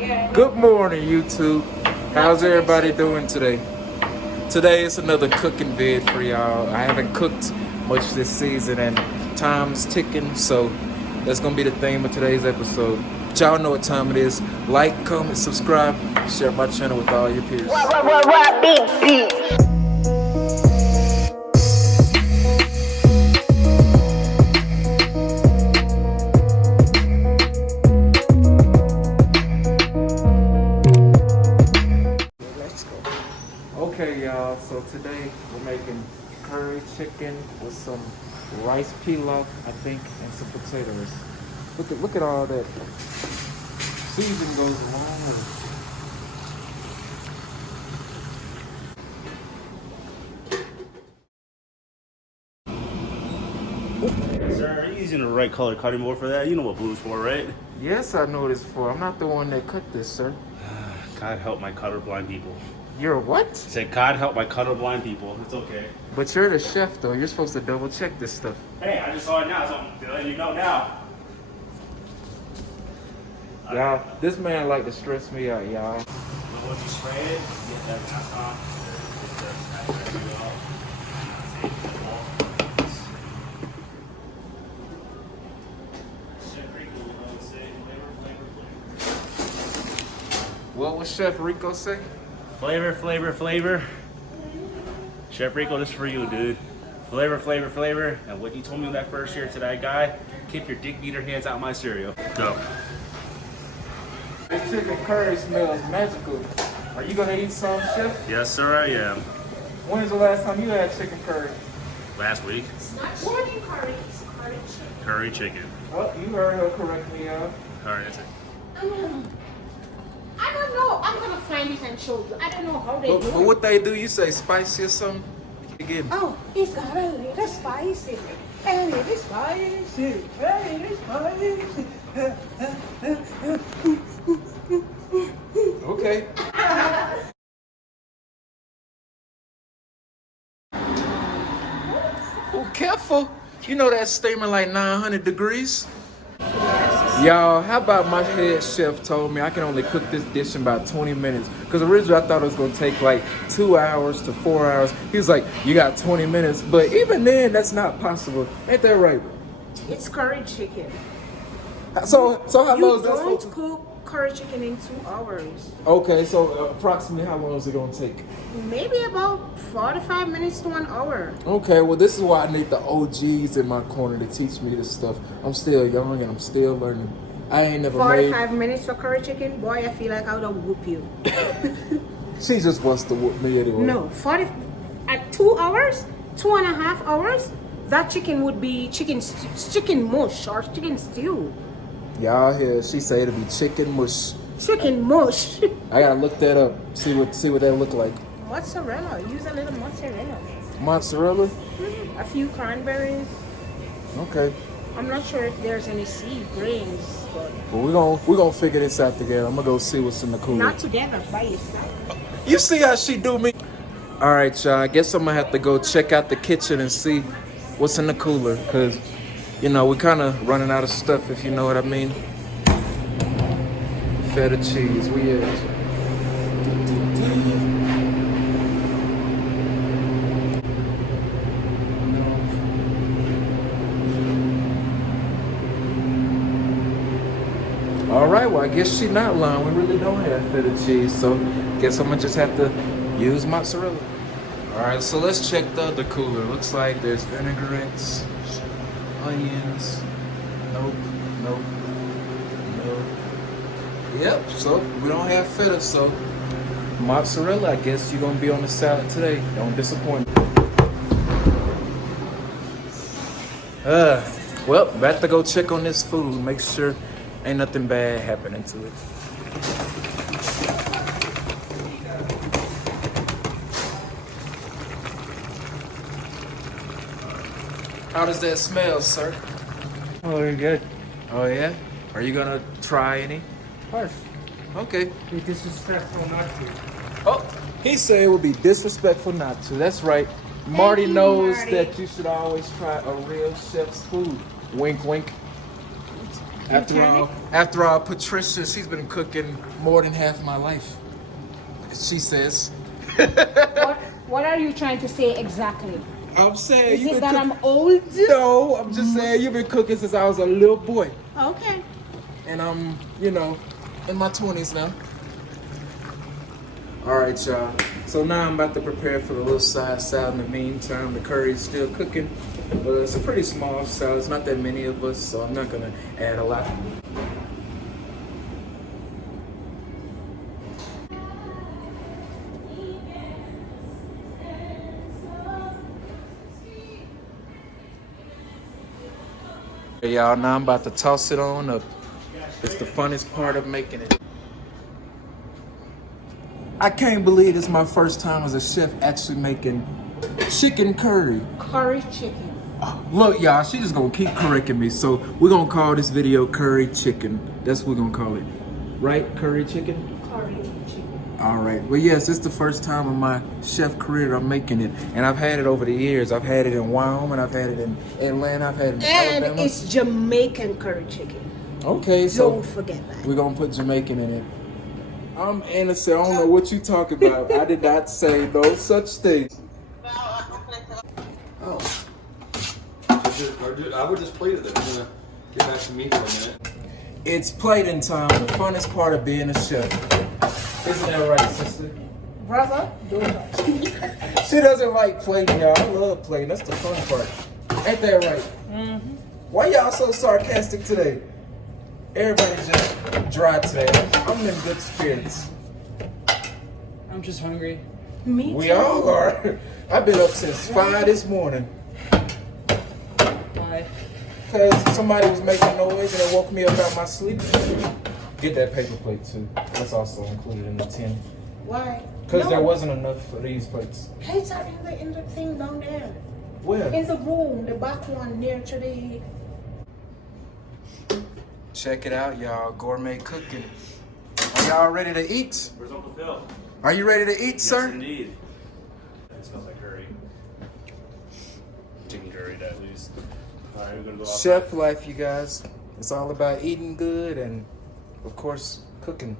Good morning, YouTube. How's everybody doing today? Today is another cooking vid for y'all. I haven't cooked much this season and time's ticking, so that's gonna be the theme of today's episode. But y'all know what time it is. Like, comment, subscribe, share my channel with all your peers. Okay, y'all, so today we're making curry chicken with some rice pilaf, I think, and some potatoes. Look at all that. Season goes a long way. Sir, are you using the right color cutting board for that? You know what blue's for, right? Yes, I know what it's for. I'm not the one that cut this, sir. God help my colorblind people. You're what? I said, God help my colorblind people. It's okay. But you're the chef, though. You're supposed to double check this stuff. Hey, I just saw it now, so I'm letting you know now. Y'all, this man like to stress me out, y'all. Once you spray it, get that mask on. What was Chef Rico say? Flavor, flavor, flavor. Chef Rico, this is for you, dude. Flavor, flavor, flavor. And what you told me on that first year to that guy, keep your dick beater hands out my cereal. Go. This chicken curry smells magical. Are you gonna eat some, Chef? Yes, sir, I am. When's the last time you had chicken curry? Last week. It's not chicken curry, it's curry chicken. Curry chicken. Oh, you heard her correctly, y'all. All right, that's it. I don't know. I'm gonna find it and show you. I don't know how they But do it. what they do, you say spicy or something? You get me. Oh, it's got a little spicy. A little spicy. A little spicy. Okay. Oh, careful. You know that's steaming like 900 degrees? Y'all, how about my head chef told me I can only cook this dish in about 20 minutes? Because originally I thought it was going to take like 2 hours to 4 hours. He was like, you got 20 minutes. But even then, that's not possible. Ain't that right? It's curry chicken. So how long You is that supposed don't to... cook curry chicken in 2 hours. Okay, so approximately how long is it going to take? Maybe about 45 minutes to 1 hour. Okay, well, this is why I need the OGs in my corner to teach me this stuff. I'm still young and I'm still learning. I ain't never 45 minutes for curry chicken? Boy, I feel like I would have whooped you. She just wants to whoop me anyway. No, at 2 hours, 2.5 hours, that chicken would be chicken mush or chicken stew. Y'all hear she say it'll be chicken mush. Chicken mush. I gotta look that up. See what that look like. Mozzarella. Use a little mozzarella. Mozzarella? A few cranberries. Okay. I'm not sure if there's any seed grains, but Well, we're gonna figure this out together. I'm gonna go see what's in the cooler. not together by yourself. You see how she do me? All right, y'all. I guess I'm gonna have to go check out the kitchen and see what's in the cooler, cause you know we're kind of running out of stuff, if you know what I mean. Feta cheese. We at? All right, well, I guess she's not lying. We really don't have feta cheese, so guess I'm gonna just have to use mozzarella. All right, so let's check the other cooler. Looks like there's vinaigrettes, onions. Nope, nope, nope. Yep, so we don't have feta, so mozzarella, I guess you're gonna be on the salad today. Don't disappoint me. Well, about to go check on this food, make sure ain't nothing bad happening to it. How does that smell, sir? Oh, very good. Oh yeah? Are you gonna try any? Of course. Okay. It'd be disrespectful not to. Oh, he said it would be disrespectful not to. That's right. Marty you, knows Marty. that you should always try a real chef's food. Wink, wink. After all, Patricia, she's been cooking more than half my life. She says. What are you trying to say exactly? I'm saying Is you've it been that I'm old? No, I'm just saying you've been cooking since I was a little boy. Okay. And I'm, you know, in my 20s now. All right, y'all. So now I'm about to prepare for the little side salad. In the meantime, the curry's still cooking. It's a pretty small salad. It's not that many of us, so I'm not gonna add a lot. Hey, y'all, now I'm about to toss it on up. It's the funnest part of making it. I can't believe it's my first time as a chef actually making chicken curry. Curry chicken. Look, y'all, she just gonna keep correcting me. So we're gonna call this video curry chicken. That's what we're gonna call it. Right? Curry chicken? Curry chicken. All right. Well, yes, it's the first time in my chef career I'm making it. And I've had it over the years. I've had it in Wyoming. I've had it in Atlanta. I've had it in And Alabama. it's Jamaican curry chicken. Okay, so Don't forget that. we're gonna put Jamaican in it. I'm innocent. I don't know what you talking about. I did not say no such thing. Oh. I would just plate it then. I'm gonna get back to me for a minute. It's plating time, the funnest part of being a chef. Isn't that right, sister? Brother, don't touch me. She doesn't like plating, y'all. I love plating. That's the fun part. Ain't that right? Mm-hmm. Why y'all so sarcastic today? Everybody's just dry today. I'm in good spirits. I'm just hungry. Me We too. all are. I've been up since 5 this morning. Why? Because somebody was making noise and it woke me up out my sleep. Get that paper plate too. That's also included in the 10. Why? Because No. there wasn't enough for these plates. Plates are in the thing down there. Where? In the room, the back one near to the... Check it out, y'all. Gourmet cooking. Are y'all ready to eat? Where's Uncle Phil? Are you ready to eat, Yes, sir? indeed. It smells like curry. Chicken curry, at least. All right, we're gonna go outside. Chef life, you guys. It's all about eating good and, of course, cooking.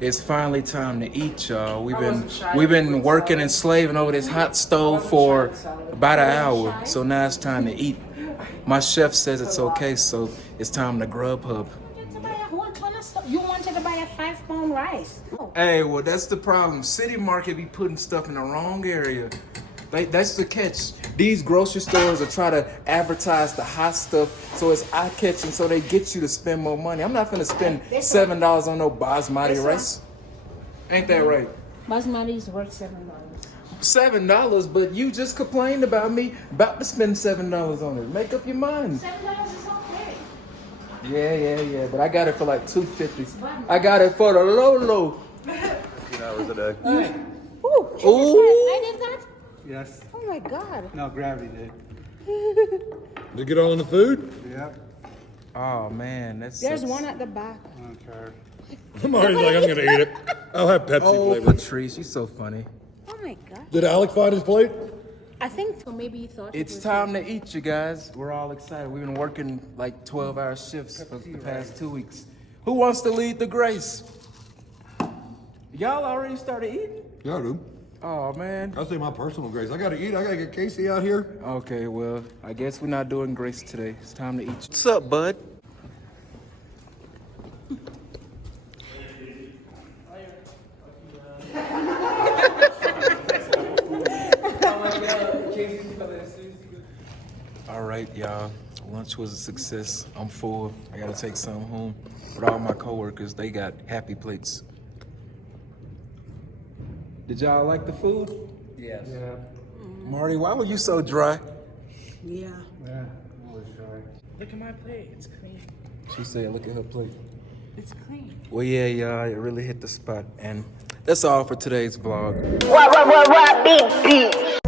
It's finally time to eat, y'all. We've been working and slaving over this hot stove for about an hour, so now it's time to eat. My chef says it's okay, so it's time to Grubhub. To buy a whole ton of stuff. You wanted to buy a 5-pound rice. Oh. Hey, well, that's the problem. City Market be putting stuff in the wrong area. That's the catch. These grocery stores are trying to advertise the hot stuff so it's eye-catching, so they get you to spend more money. I'm not finna spend $7 on no basmati rice. Ain't that right? Basmati is worth $7. $7, but you just complained about me about to spend $7 on it. Make up your mind. $7 is okay. Yeah. But I got it for like $2.50. I got it for the low. $15 a day. Ooh, Jesus Ooh. Christ, I did that? Yes. Oh my God. No, gravity did. Did it get all in the food? Yep. Oh man, that's There's one at the back. Okay. Marty's like, I'm gonna eat it. I'll have Pepsi Oh, flavor. Patrice, you're so funny. Oh my God. Did Alec find his plate? I think so. Maybe he thought It's time to eat, you guys. We're all excited. We've been working like 12-hour shifts for the past 2 weeks. Who wants to lead the grace? Y'all already started eating? Yeah, dude. Oh man. I'll say my personal grace. I gotta eat. I gotta get Casey out here. Okay, well, I guess we're not doing grace today. It's time to eat. What's up, bud? All right, y'all. Lunch was a success. I'm full. I gotta take some home. But all my coworkers, they got happy plates. Did y'all like the food? Yes. Yeah. Marty, why were you so dry? Yeah. Yeah. Always try. Look at my plate. It's clean. She said, look at her plate. It's clean. Well, yeah, y'all, it really hit the spot. And that's all for today's vlog. What, beep, beep.